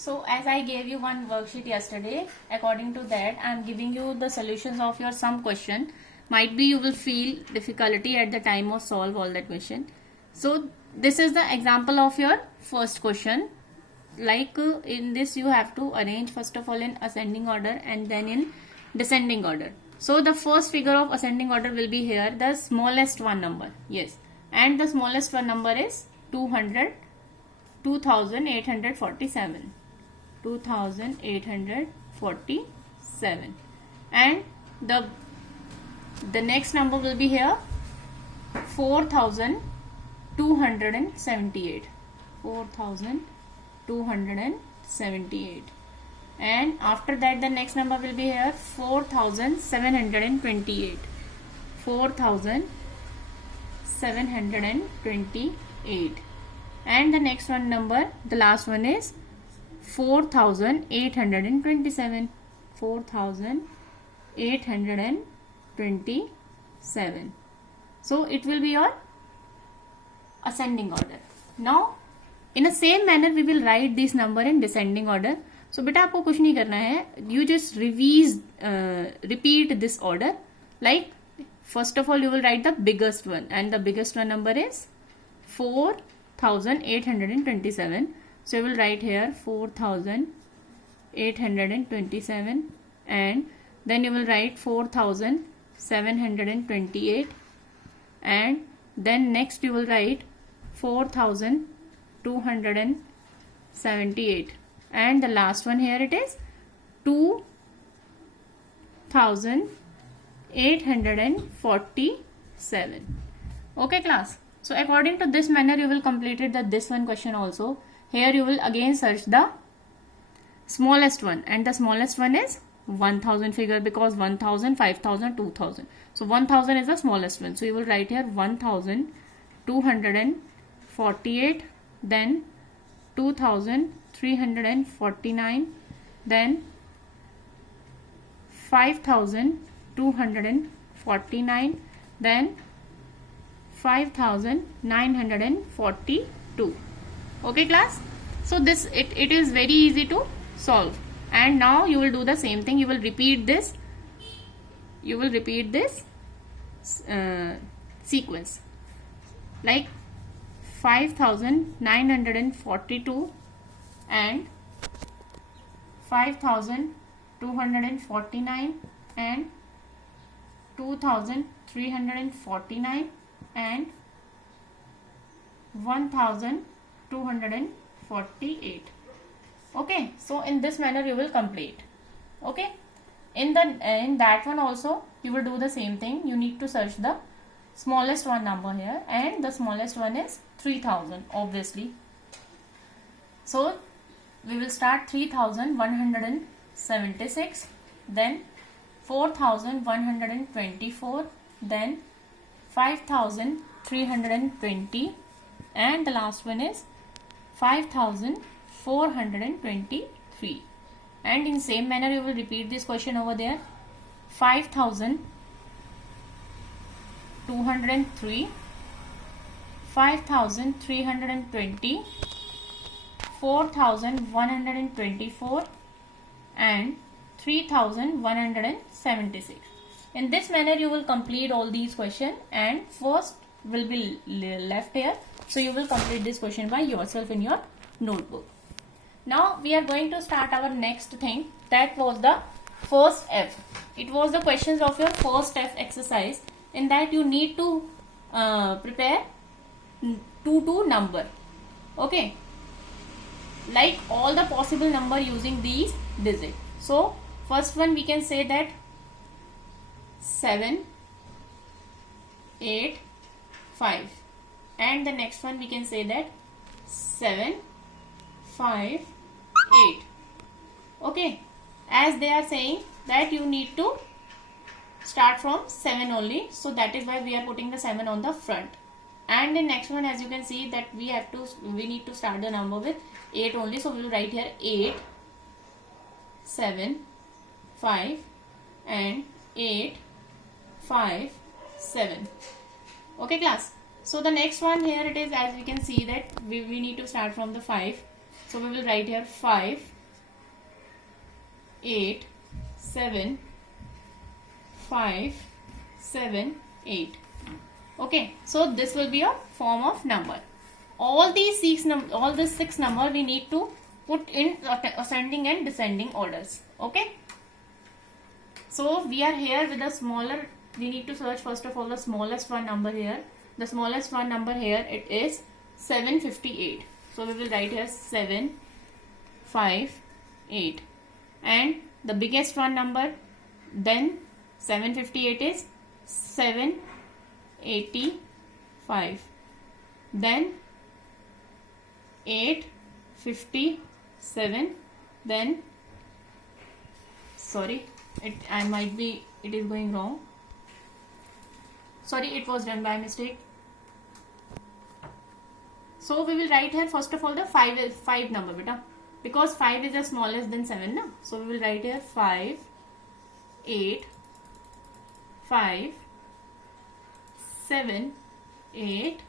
So as I gave you one worksheet yesterday, according to that I am giving you the solutions of your sum question. Might be you will feel difficulty at the time of solve all that question. So this is the example of your first question. Like in this you have to arrange first of all in ascending order and then in descending order. So the first figure of ascending order will be here, the smallest one number. Yes, and the smallest one number is 2847. 2847, and the next number will be here 4278. 4278, and after that the next number will be here 4728. 4728, and the next one number, the last one is 4827. 4827. So it will be your ascending order. Now in the same manner we will write this number in descending order. So बेटा आपको कुछ नहीं करना है, you just repeat this order. Like first of all you will write the biggest one, and the biggest one number is 4827. So you will write here 4827, and then you will write 4728, and then next you will write 4278, and the last one here it is 2847. Okay class. So according to this manner you will complete this one question also. Here you will again search the smallest one, and the smallest one is 1000 figure, because 1000, 5000, 2000. So 1000 is the smallest one. So you will write here 1248, then 2349, then 5249, then 5942. Okay class. So this it is very easy to solve, and now you will do the same thing. You will repeat this sequence, like 5942 and 5249 and 2349 and 1248. Okay, so in this manner you will complete. Okay, in that one also you will do the same thing. You need to search the smallest one number here, and the smallest one is 3000 obviously. So we will start 3176, then 4124, then 5320, and the last one is 5423. And in same manner you will repeat this question over there. 5203, 5320, 4124 and 3176. In this manner you will complete all these questions, and first will be left here. So you will complete this question by yourself in your notebook. Now we are going to start our next thing. That was the first F. It was the questions of your first F exercise. In that you need to prepare 2 number. Okay, like all the possible number using these digits. So first one we can say that 7, 8, 5, and the next one we can say that 7, 5, 8. Okay, as they are saying that you need to start from 7 only, so that is why we are putting the 7 on the front. And the next one, as you can see, that we need to start the number with 8 only, so we will write here 8, 7, 5 and 8, 5, 7. Okay class. So the next one here it is, as we can see that we need to start from the 5. So we will write here 5, 8, 7, 5, 7, 8. Okay, so this will be a form of number. All these six number we need to put in ascending and descending orders. Okay. So we are here with a smaller. We need to search first of all the smallest one number here. The smallest one number here, it is 758. So we will write here 7, 5, 8. And the biggest one number, then 758 is 785. Then 857. Then sorry, it is going wrong. Sorry, it was done by mistake. So we will write here first of all the 5 number, beta, because 5 is the smallest than 7, na? So we will write here 5, 8, 5, 7, 8,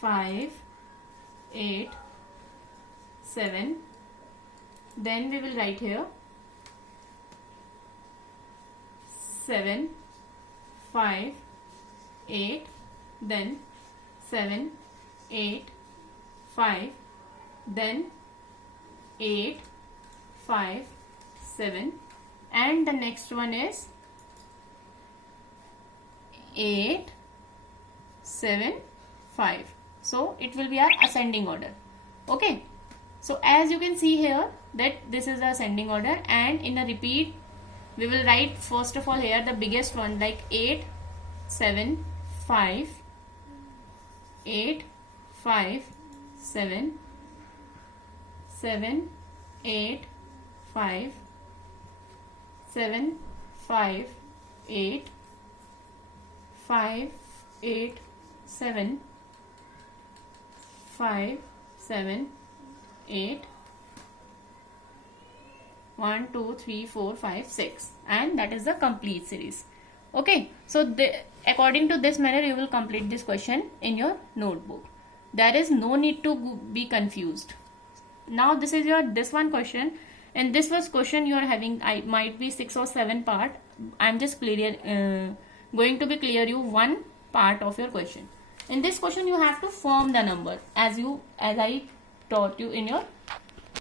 5, 8, 7. Then we will write here 7, 5, 8, then 7, 8, 5, then 8, 5, 7, and the next one is 8, 7, 5. So it will be our ascending order. Okay. So as you can see here that this is the ascending order, and in a repeat we will write first of all here the biggest one like 8, 7, 5, 8, 5, 7, 7, 8, 5, 7, 5, 8, 5, 8, 7, 5, 7, 8, 1, 2, 3, 4, 5, 6, and that is the complete series. Okay, so according to this manner you will complete this question in your notebook. There is no need to be confused. Now this is your this one question, and this was question you are having. I might be 6 or 7 part. I am just going to be clear you one part of your question. In this question you have to form the number as I taught you in your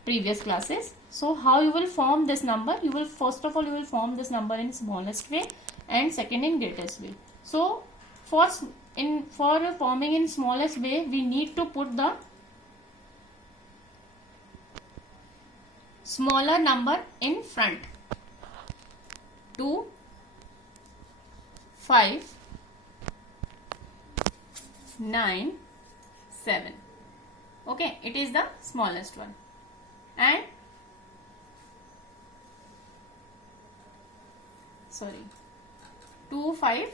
previous classes. So how you will form this number? You will first of all you will form this number in smallest way and second in greatest way. So for forming in smallest way we need to put the smaller number in front. 2, 5, 9, 7. Okay, it is the smallest one. And 2, 5,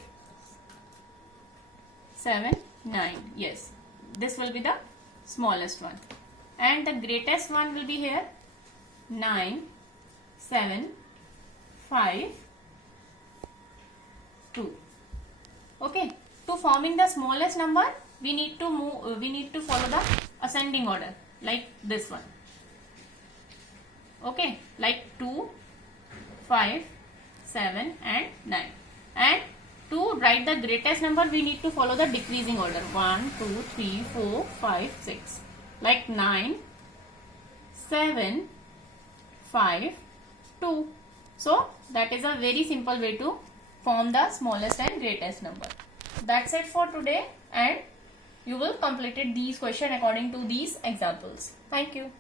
7, 9. Yes, this will be the smallest one. And the greatest one will be here 9, 7, 5, 2. Okay, to forming the smallest number we need to follow the ascending order like this one. Okay, like 2, 5, 7 and 9. And to write the greatest number we need to follow the decreasing order 1, 2, 3, 4, 5, 6, like 9, 7, 5, 2. So that is a very simple way to form the smallest and greatest number. That's it for today, and you will complete these questions according to these examples. Thank you.